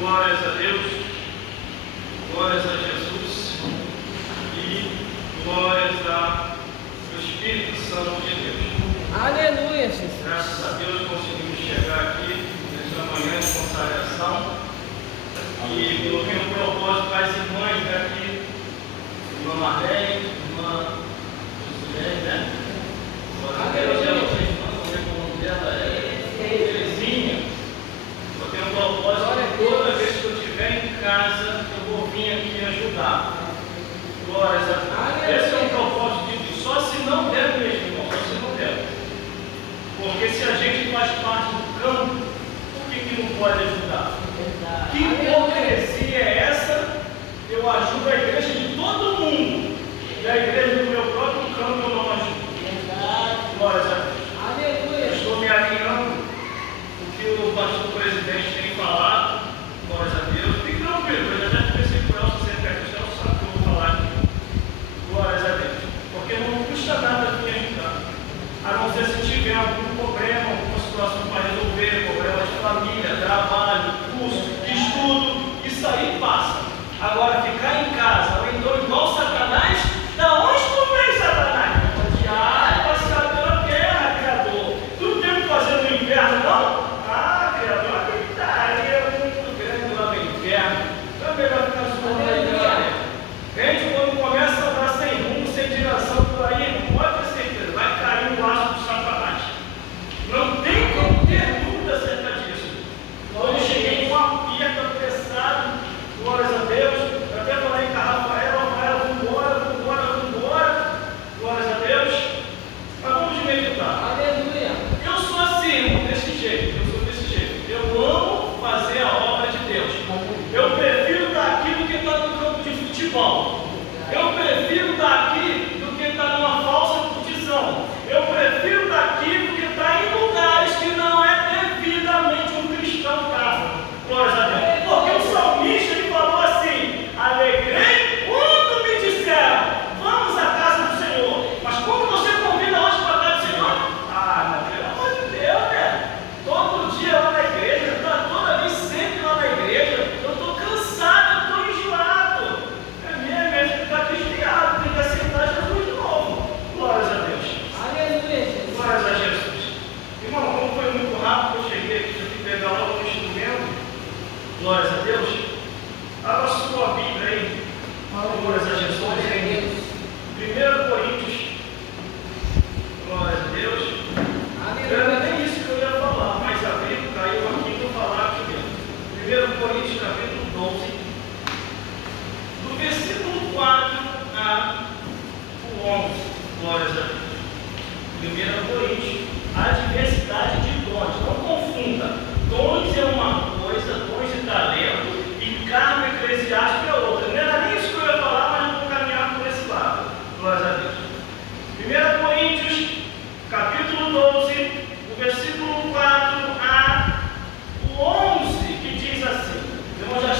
Glórias a Deus, glórias a Jesus e glórias ao Espírito Santo de Deus. Aleluia, Jesus. Graças a Deus conseguimos chegar aqui nesta manhã de consagração e coloquei um propósito para as irmãs aqui, irmã Marlene, irmã José, né? Aleluia. Vocês vão ver o nome dela é Terezinha. Eu tenho um propósito, toda vez que eu estiver em casa, eu vou vir aqui ajudar. Glórias a Deus. Esse é um propósito de Deus. Só se não der mesmo, irmão, só se não der. Porque se a gente faz parte do campo, por que não pode ajudar? Que hipocrisia é essa? Eu ajudo a igreja de todo mundo. E a igreja do meu próprio campo eu não ajudo. Glórias a Deus. Aleluia. Eu estou me alinhando o que o pastor presidente tem falado. Glórias a Deus. Fique tranquilo, eu já pensei com ela, se você quer que eu sabe o que eu vou falar aqui. Glórias a Deus. Porque não custa nada me ajudar. A não ser se tiver algum problema, alguma situação para resolver, problema de família, trabalho, curso, estudo, isso aí passa. Agora, ficar em casa, ou então igual Satanás, da onde tu vem, Satanás? Passear pela terra, Criador. Tu tem que fazer no inverno, não? Criador, a gritaria é muito grande lá no inverno. Também vai ficar suando aí, galera. Gente, quando começa a andar sem rumo, sem direção por aí, não pode ter certeza, vai cair o laço do Satanás. Não tem como ter dúvida acerca disso. Quando eu cheguei com uma pieta apressada, glórias a Deus, eu até falei com a Rafaela, vambora, glórias a Deus. Mas vamos meditar. Aleluia. Eu sou assim, irmão, desse jeito, eu amo fazer a obra de Deus. Eu prefiro estar aqui do que estar no campo de futebol. Eu prefiro estar aqui do que estar numa falsa curtição. Eu prefiro estar aqui do que estar em lugares que não é devidamente um cristão estava. Glórias a Deus. Porque o salmista ele falou assim: alegrei quando me disseram, vamos à casa do Senhor. Mas quando você convida hoje para a casa do Senhor, mas pelo amor de Deus, né? Todo dia lá na igreja, toda vez sempre lá na igreja, eu estou cansado, eu estou enjoado. É mesmo, ficar desviado, tem que aceitar Jesus de novo. Glórias a Deus. Aleluia. Glórias a Jesus. Irmão, como foi muito rápido, eu cheguei aqui, tive que pegar logo o instrumento. Glórias a Deus. Abra sua Bíblia aí. Glórias a Jesus. 1 Coríntios. Glórias a Deus. Era nem isso que eu ia falar, mas a Bíblia caiu aqui para eu falar aqui mesmo. 1 Coríntios capítulo 12, do versículo 4 ao 11. Glórias a Deus. 1 Coríntios, a diversidade de dons. Não confunda. Dons é uma coisa, dons de talento, e cargo eclesiástico é outra. Não era nem isso que eu ia falar, mas eu vou caminhar por esse lado. Glórias a Deus. 1 Coríntios, capítulo 12, o versículo 4 a 11, que diz assim. Irmão, já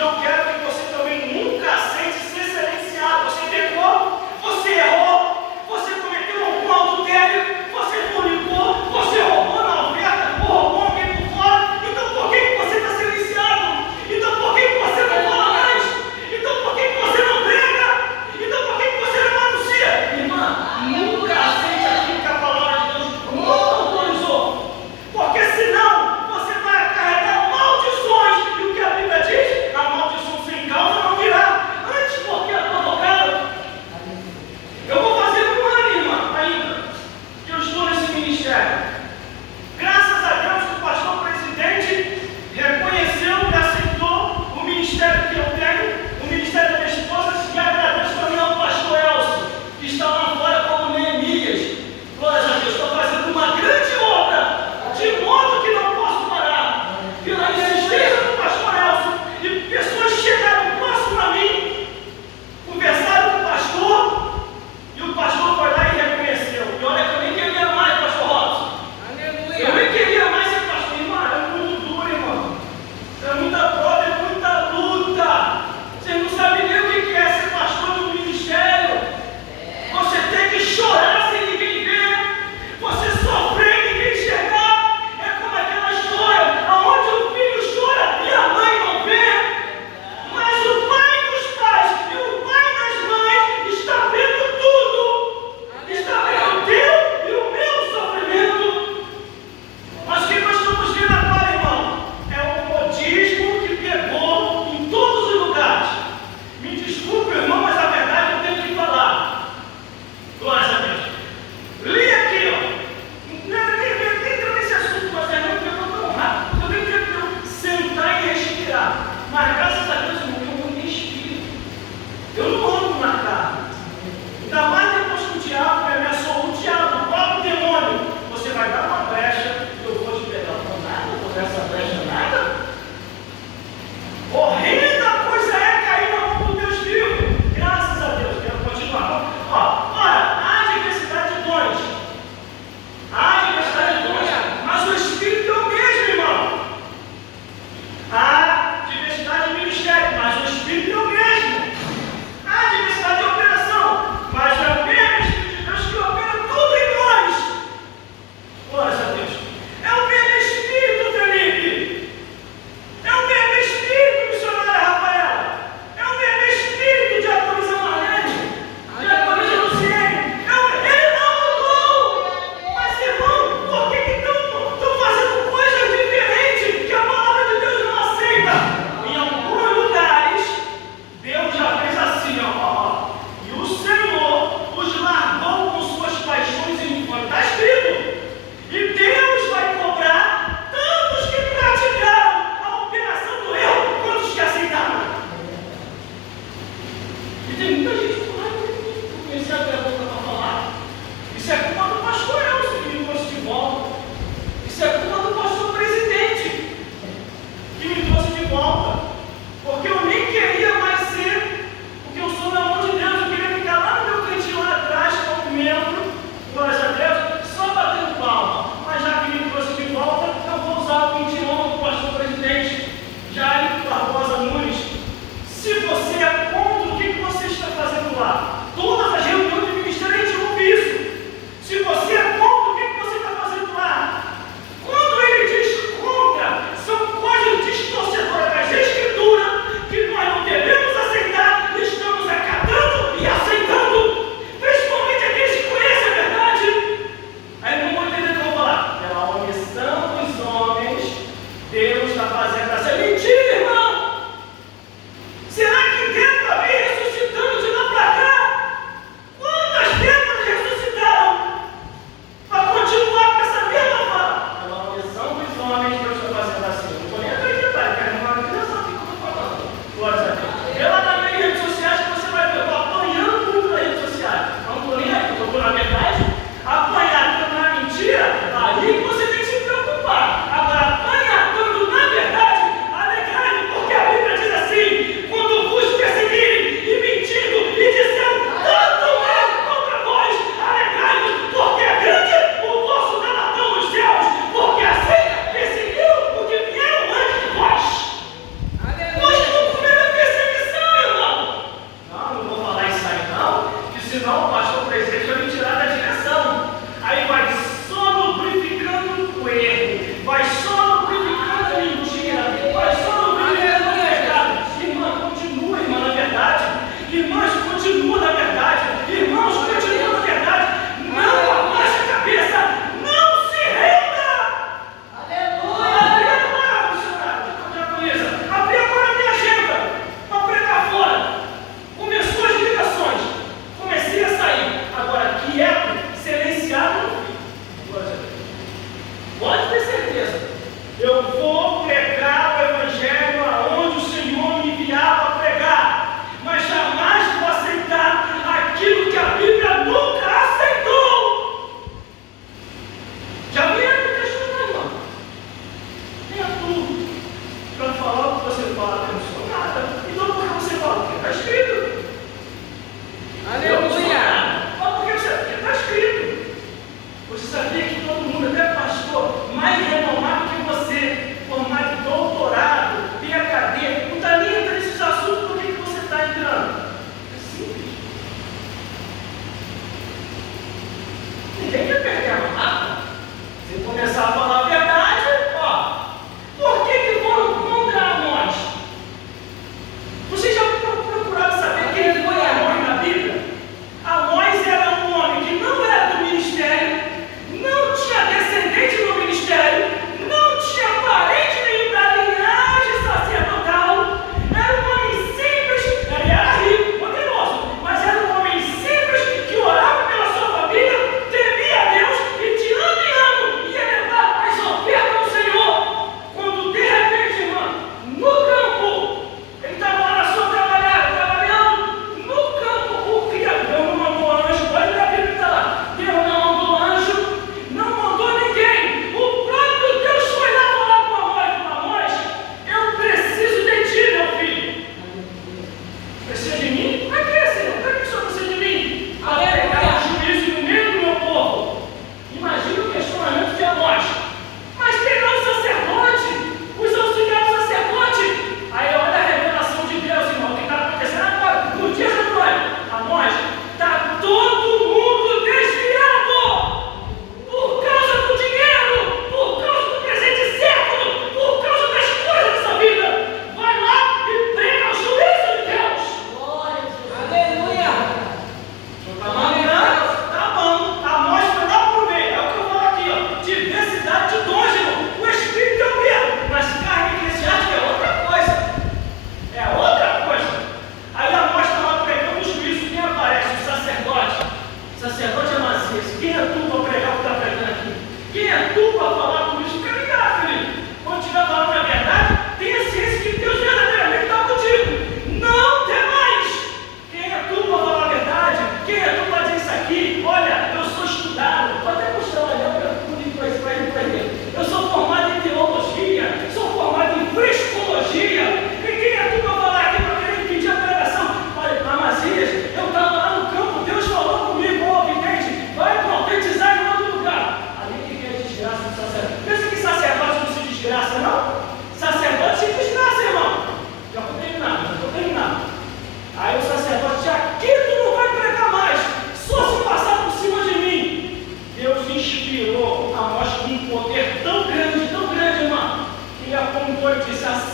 eu quero que você também nunca aceite ser silenciado. Você pecou, você errou, você cometeu algum adultério, você fornicou, você roubou na oferta, roubou alguém por fora. Então por que você está silenciado? Então por que você não fala mais? Então por que você não prega? Então por que você não anuncia? Irmã, nunca aceite aquilo que a palavra de Deus não autorizou. Porque senão você vai acarretar maldições. E o que a Bíblia diz? A maldição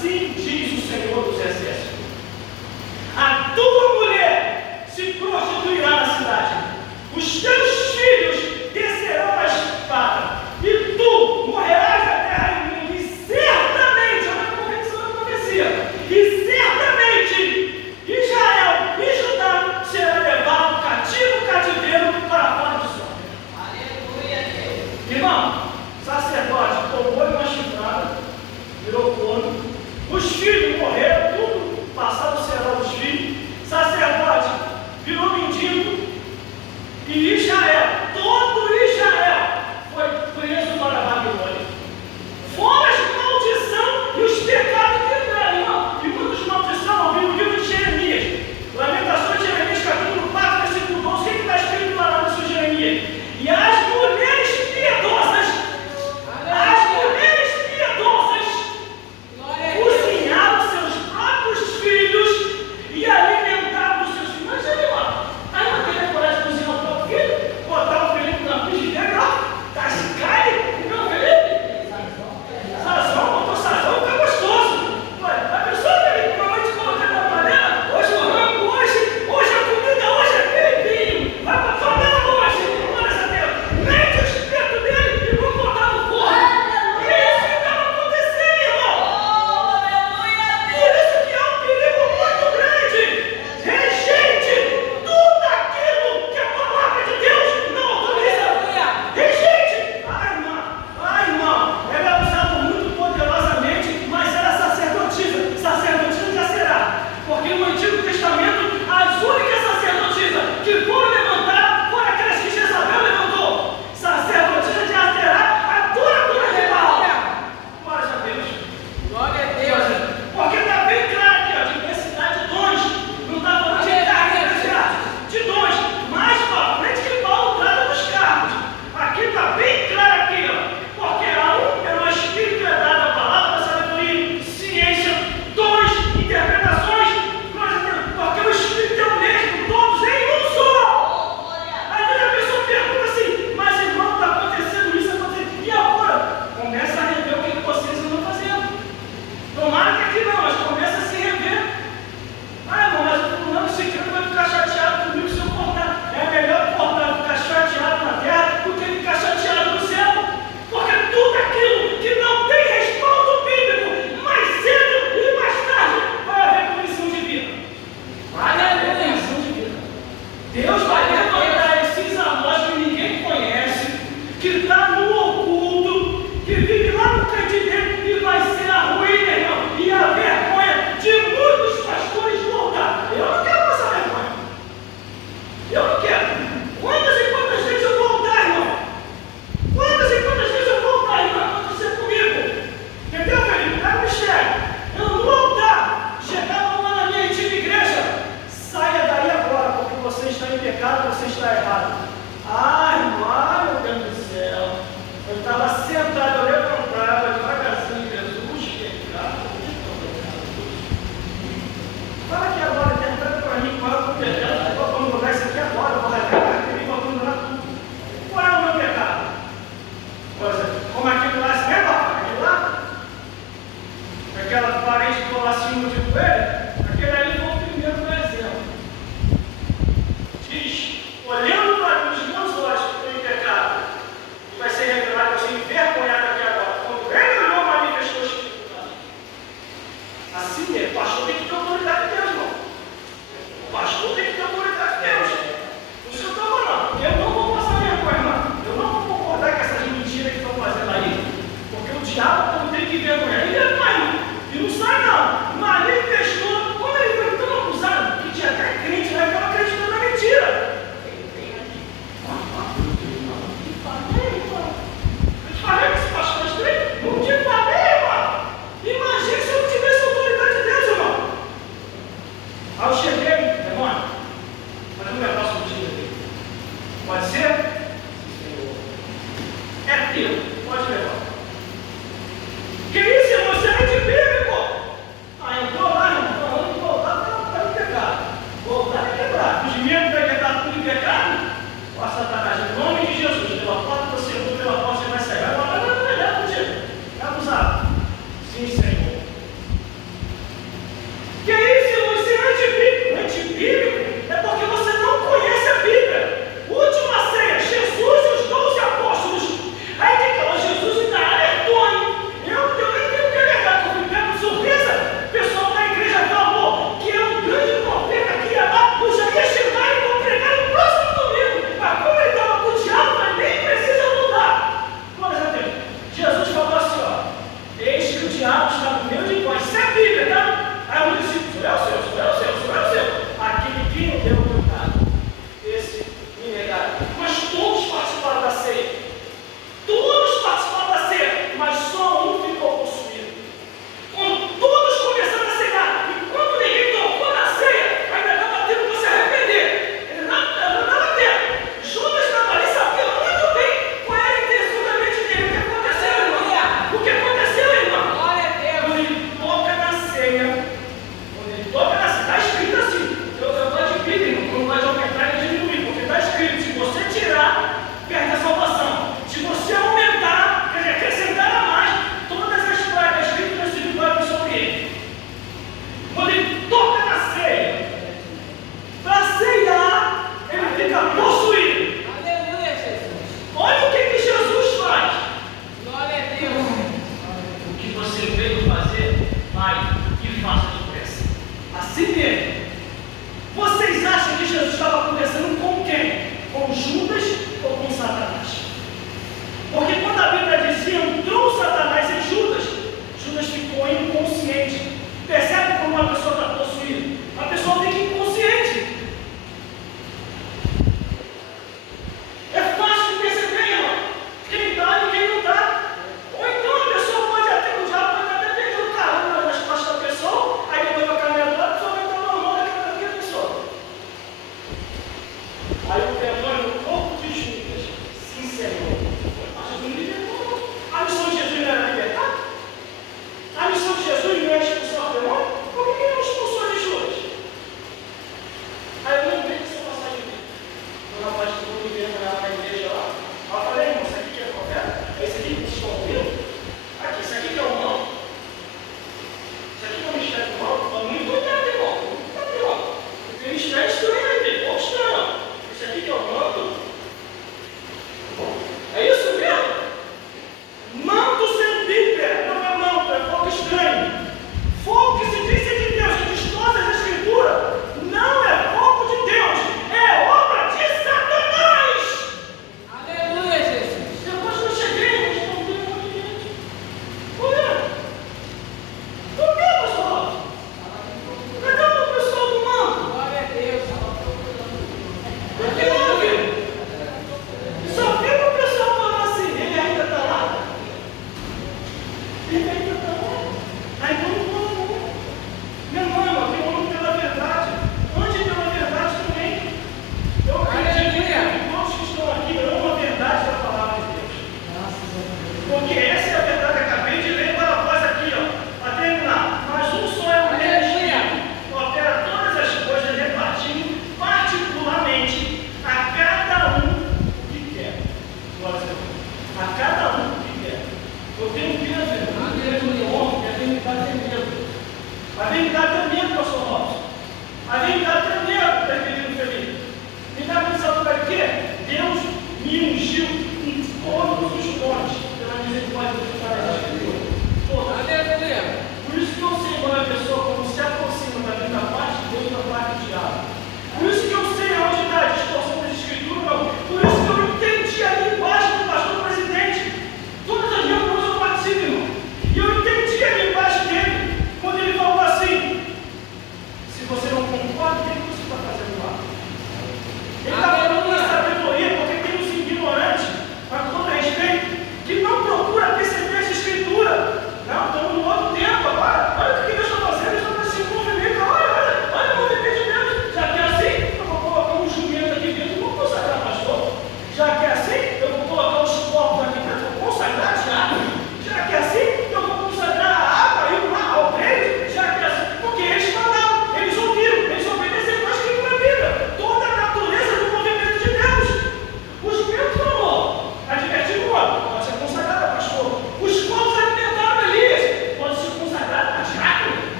assim diz o Senhor dos Exércitos: a tua mulher se prostituirá na cidade, os teus filhos descerão a espada, e tu morrerás na terra imunda, e certamente, olha como isso não acontecia, e certamente Israel e Judá será levado cativeiro para fora de Só. Aleluia, Deus. Irmão, sacerdote tomou uma chifrada, virou corno, os filhos morreram, tudo passado será os filhos, sacerdote virou mendigo, e Israel, todo Israel, foi preso para a Babilônia. Fora as maldição e os pecados que entraram, irmão. E muitas maldições ouviram o livro de Jeremias. Lamentações de Jeremias, capítulo 4, versículo 12. O que está escrito lá no seu Jeremias? E as mulheres piedosas, cozinharam seus próprios filhos e alimentaram os seus filhos. Imagina, irmão. Aí não tem coragem de cozinhar o próprio filho, botar o Felipe na frigideira, ó, tá de carne, não, Felipe? Sazão, botou sazão, fica gostoso. Ué, a pessoa Felipe, uma noite colocando na panela, hoje o rango, hoje a comida, hoje é Felipinho, vai pra panela hoje, olha essa tela, mete o espeto dele e vamos botar no forno. E é isso que estava acontecendo, irmão. Por isso que há um perigo muito grande. Rejeite tudo aquilo que a palavra de Deus não autoriza. Rejeite. Ai, irmão, ela é usada muito poderosamente, mas era sacerdotisa. Sacerdotisa já será. Porque no Antigo Testamento, as únicas sacerdotisas que foram levantadas foram aquelas que Jezabel levantou. Sacerdotisa já será a adoradora de Baal. Glória a Deus. Glória a Deus. Porque está bem claro aqui, ó, diversidade de dons. Não está falando de cargos, de dons. Mais para frente que Paulo trata dos cargos. Aqui está bem claro aqui, ó. Porque a um pelo Espírito é dada a palavra da sabedoria, ciência, dons, interpretações. Glória a Deus. Porque o Espírito é o mesmo, todos em um só. Às vezes a pessoa pergunta assim, mas irmão, está acontecendo isso, acontecendo. E agora? Começa a rever o que vocês estão fazendo. Tomara que aqui não, mas começa a se rever. Ah, irmão, mas o fulano ciclano vai ficar chateado comigo se eu cortar. É melhor cortar, ficar chateado na terra do que ficar chateado no céu. Porque tudo aquilo que não tem respaldo bíblico, mais cedo e mais tarde, vai haver punição divina. Vai haver punição divina. Deus vai levantar esses amós que ninguém conhece, que está no oculto, que vive lá no canto dele e vai ser a ruína, irmão, e a vergonha de muitos pastores voltar. Eu não quero passar vergonha. Eu não quero. Quantas e quantas vezes eu vou voltar, irmão? Quantas e quantas vezes eu vou voltar, irmão? Vai acontecer comigo. Entendeu, Felipe? É um mistério. Eu não vou voltar. Chegava lá na minha antiga igreja. Saia daí agora, porque você está em pecado, você está errado. Ai, meu Deus do céu. Eu estava sentado, eu levantava devagarzinho, Jesus, pecado. Fala aqui agora, interpreta para mim qual é o meu pecado. Vamos mudar isso aqui agora, eu vou levar a carteira e vou abandonar tudo. Qual é o meu pecado? Por exemplo, como aquilo lá, se lembra? Aquilo lá? Aquela parente que ficou lá acima de joelho, aquele ali foi o primeiro do exemplo. Diz, olhando para os meus olhos que tem pecado, e vai ser revelado, vai ser envergonhado aqui agora. Quando ele olhou, manifestou o Espírito Santo. Assim é, o pastor tem que ter autoridade de Deus, irmão. O pastor tem que ter autoridade de Deus. Não se eu estou falando, eu não vou passar vergonha, irmão. Eu não vou concordar com essas mentiras que estão fazendo aí, porque o diabo, quando tem que envergonhar, ele é pai, e não sai não. Manifestou, como ele foi tão acusado, que tinha até crente lá, que estava acreditando na mentira. Eu te falei que esse pastor estranho, não te falei, irmão. Imagina se eu não tivesse autoridade de Deus. foi